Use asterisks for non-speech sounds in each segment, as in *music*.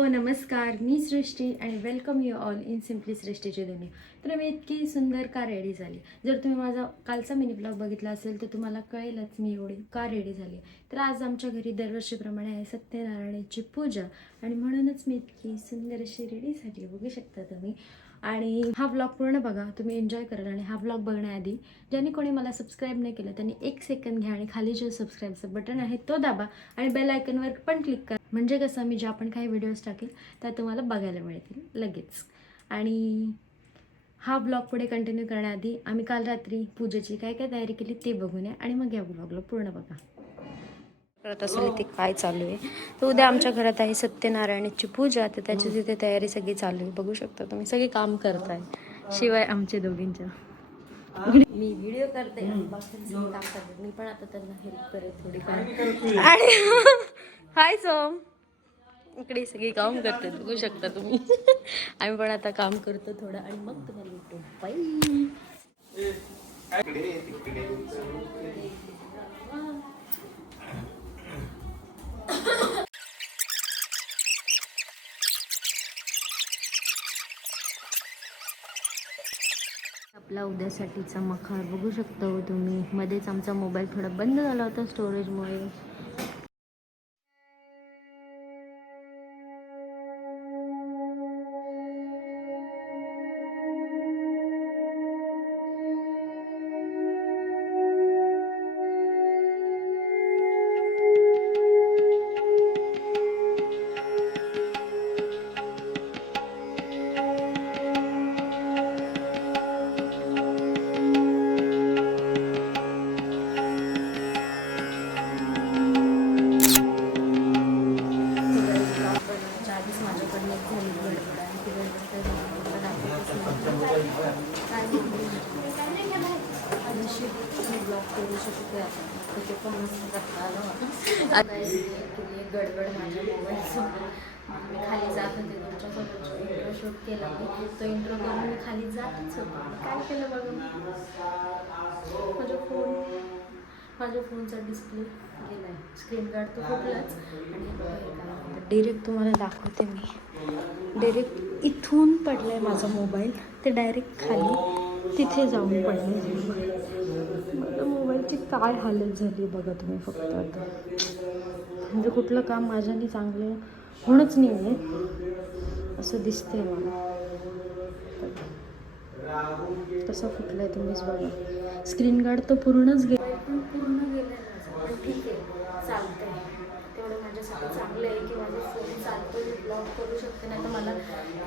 Hello नमस्कार. मी सृष्टी आणि welcome you all in simply सृष्टीची दुनिया तर मी इतकी सुंदर का रेडी झाली. जर तुम्ही माझा कालचा मिनी ब्लॉग बघितला असेल तर तुम्हाला कळेलच मी एवढी का रेडी झाली तर आज आमच्या घरी दरवर्षीप्रमाणे आहे सत्यनारायणाची पूजा आणि म्हणूनच मी इतकी सुंदर अशी रेडी झाली बघू शकता तुम्ही. आणि हा ब्लॉग पूर्ण बघा. तुम्ही एन्जॉय कराल आणि हा ब्लॉग बघण्याआधी ज्यांनी कोणी मला सबस्क्राईब नाही केलं त्यांनी एक सेकंद घ्या आणि खाली जे सबस्क्राईबचं बटन आहे तो दाबा आणि बेल आयकनवर पण क्लिक करा. म्हणजे कसं मी ज्या पण काही व्हिडिओज टाकेल त्या तुम्हाला बघायला मिळतील लगेच. आणि हा ब्लॉग पुढे कंटिन्यू करण्याआधी आम्ही काल रात्री पूजेची काय काय तयारी केली ते बघून या आणि मग या ब्लॉगला पूर्ण बघा. करत असेल ते काय चालू आहे? तर उद्या आमच्या घरात आहे सत्यनारायणाची पूजा तर त्याची तिथे तयारी सगळी चालू आहे. बघू शकता तुम्ही सगळे काम करताय शिवाय आमचे दोघींच्या. मी व्हिडिओ करते. मी पण आता त्यांना हेल्प करेल थोडी आणि हाय सोम. इकडे सगळी काम करते बघू शकता तुम्ही. *laughs* आम्ही पण आता काम करतो थोडं आणि मग तुम्हाला भेटतो बाई आपला उद्यासाठीचा मखार बघू शकता हो तुम्ही. मध्येच आमचा मोबाईल थोडा बंद झाला होता स्टोरेजमुळे मला. आता गडबड माझ्या मोबाईलसोबत मी खाली जात होते तुमच्यासोबत जो इंट्रो शूट केला मी. तो इंट्रो करून मी खाली जातच होतो. काय केलं बघून माझा फोन माझ्या फोनचा डिस्प्ले गेला आहे स्क्रीन गार्ड तो फुटलाच. आणि डिरेक्ट तुम्हाला दाखवते मी. डिरेक्ट इथून पडलं आहे माझा मोबाईल. ते डायरेक्ट खाली तिथे जाऊन पडलं. माझ्या मोबाईलची काय हालत झाली बघा तुम्ही फक्त आता. म्हणजे कुठलं काम माझ्याने चांगलं होणंच नाही आहे असं दिसतंय मला. तसं कुठलं आहे तुम्हीच बघा. स्क्रीन गार्ड तर पूर्णच गेला पण पूर्ण गेलं पण ठीक आहे चालतंय. तेवढं माझ्यासाठी चांगलं आहे की माझा फोन चालतो मी ब्लॉग करू शकते नाही तर मला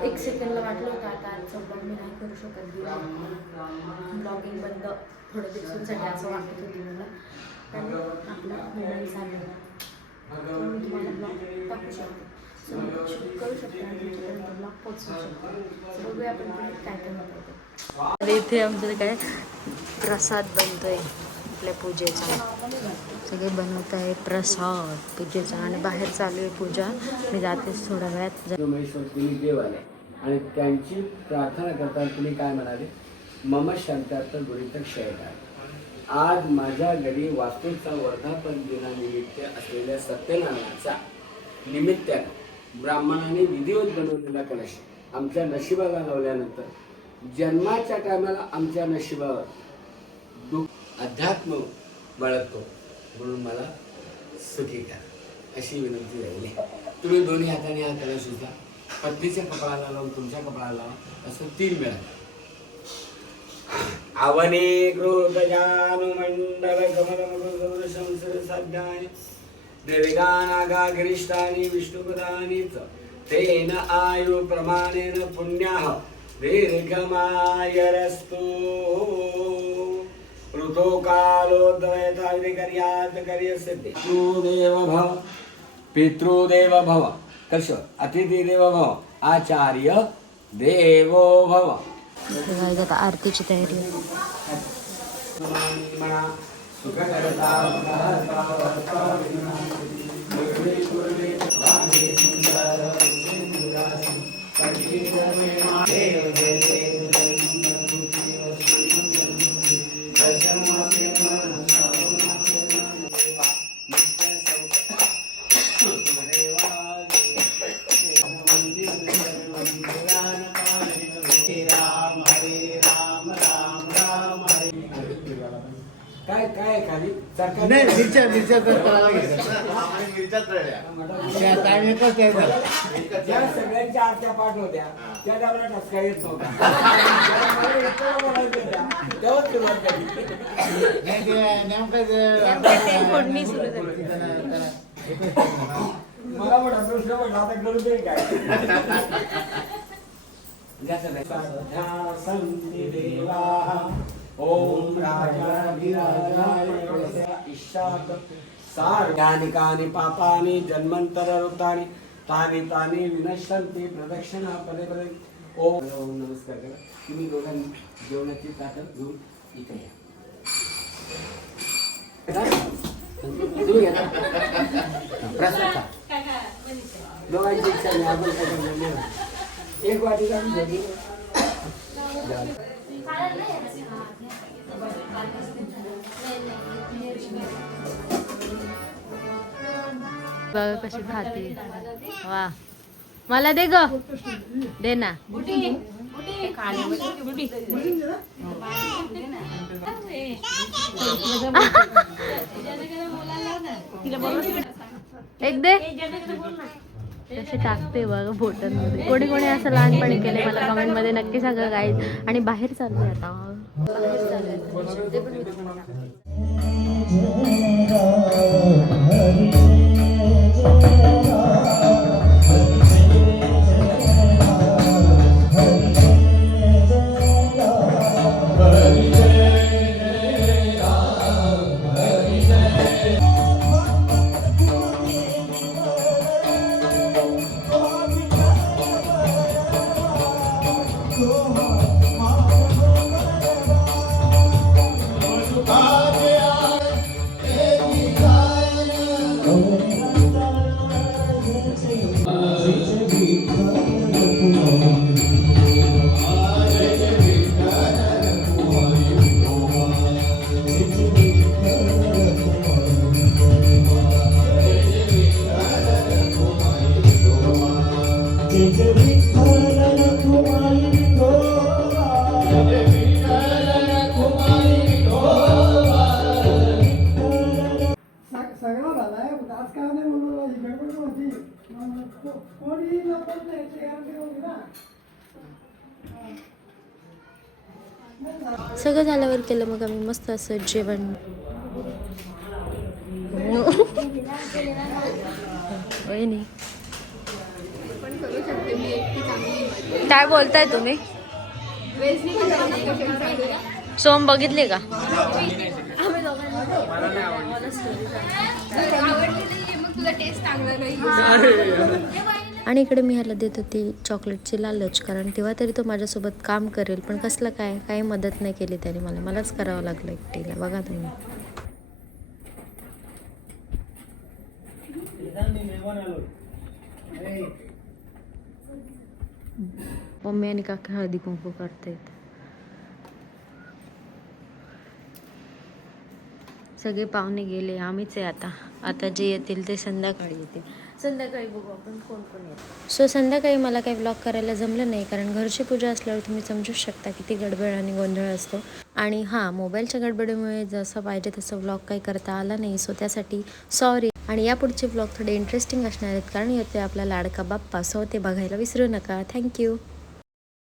एक सेकंडला वाटलं होतं आता आजचा ब्लॉग मी नाही करू शकत ब्लॉगिंग बंद थोडं दिवसांसाठी असं वाटत होती मला. पण आपला मोबाईल चालू तुम्ही तुम्हाला ब्लॉग टाकू शकता सो शूट करू शकता आणि तुमच्यापर्यंत ब्लॉग पोचवू शकते सो बघूया आपण पुढे काय काय होतं इथे आमचं काय? प्रसाद बनतोय आपल्या पूजेचा. सगळे बनवत आहे प्रसाद पूजेचा आणि बाहेर चालू आहे पूजा. मी जातेच थोड्या वेळात. तुम्ही देव आले. आणि त्यांची प्रार्थना करताना तुम्ही काय म्हणाले? मम शांतार्थ गुरित क्षयकार आज माझ्या घरी वास्तूचा वर्धापन दिनानिमित्त असलेल्या सत्यनारायणाचा निमित्तानं ब्राह्मणाने विधिवत बनवलेला कलश आमच्या नशिबाला लावल्यानंतर जन्माच्या टायमाला आमच्या नशिबावर दुःख अध्यात्म बाळगतो. म्हणून मला सुखी करा अशी विनंती राहिली. तुम्ही दोन्ही हाताने हा कलश उचला. पत्नीच्या कपाळाला लावून तुमच्या कपाळाला लावा असं तीन वेळा. आवने क्रोधजानुमंडल विष्णुपदानि च तेन आयुप्रमाणेन पुण्याः दीर्घमायरस्तु। ऋतो कालोद्वयता विधिकर्यात् पितृदेव भव पितृदेव भव कश अतिथिदेव भव आचार्य देवो भव ഇതൊക്കെ ആർത്തിച്ച് തരും ും म्हणा सुखकर्ता सरकार नाही मिरच्या मिरच्या तर करायला घेतलं आणि मिरच्या तळल्या. त्या time एकच. ज्या सगळ्यांच्या आरत्या पाठ होत्या. त्या त्याला टसका येत नव्हता. ज्या मला एकट्याला बोलायचं होत्या, तेव्हाच सुरुवात नाही ते नेमकं ते- नेमकं ते फोडणी सुरू झाली. त्याला- त्याला एकच time झालं. मला म्हणा प्रश्न पडला आता करू दे काय? सध्या संधिदेवा ओम राजाधिराजाय प्रसया ओम सार्यानि कानि पापानि जन्मंतररुतानि तानि तानि विनश्यन्ति प्रदक्षिणा पदे पदे। ओम नमस्कार करा। तुम्ही दोघांनी जेवणाची ताटं घेऊन इथे या. तुम्ही घ्या दोघांची इच्छा नाही आपण काय एक वाटी काढून बघा कशी खाते. वा. मला दे ग. दे ना. एक दे. कसे टाकते बघ फोटोमध्ये कोणी कोणी असं लहानपणी केले मला कमेंटमध्ये नक्की सांगा काय आणि बाहेर चाललोय आता. बाहेर चाललोय. आहे ते सगळं झाल्यावर केलं मग आम्ही मस्त असं जेवण. काय बोलताय तुम्ही? सोम बघितले का? आणि इकडे मी ह्याला देत होती चॉकलेटची लालच कारण तेव्हा तरी तो माझ्यासोबत काम करेल पण कसलं काय काही मदत नाही केली त्याने मला. मलाच करावं लागलं एकटीला. बघा तुम्ही. मम्मी आणि काका हळदी कुंकू करतायत सगळे पाहुणे गेले आम्हीच आहे आता. आता जे येतील ते संध्याकाळी येतील. संध्याकाळी बघू आपण कोण कोण येतो सो संध्याकाळी मला काही ब्लॉग करायला जमलं नाही कारण घरची पूजा असल्यावर तुम्ही समजूच शकता किती गडबड आणि गोंधळ असतो. आणि हां मोबाईलच्या गडबडीमुळे जसं पाहिजे तसं ब्लॉग काही करता आला नाही सो त्यासाठी सॉरी आणि यापुढचे ब्लॉग थोडे इंटरेस्टिंग असणार आहेत कारण येते आपला लाडका बाप्पा सो ते बघायला विसरू नका. थँक्यू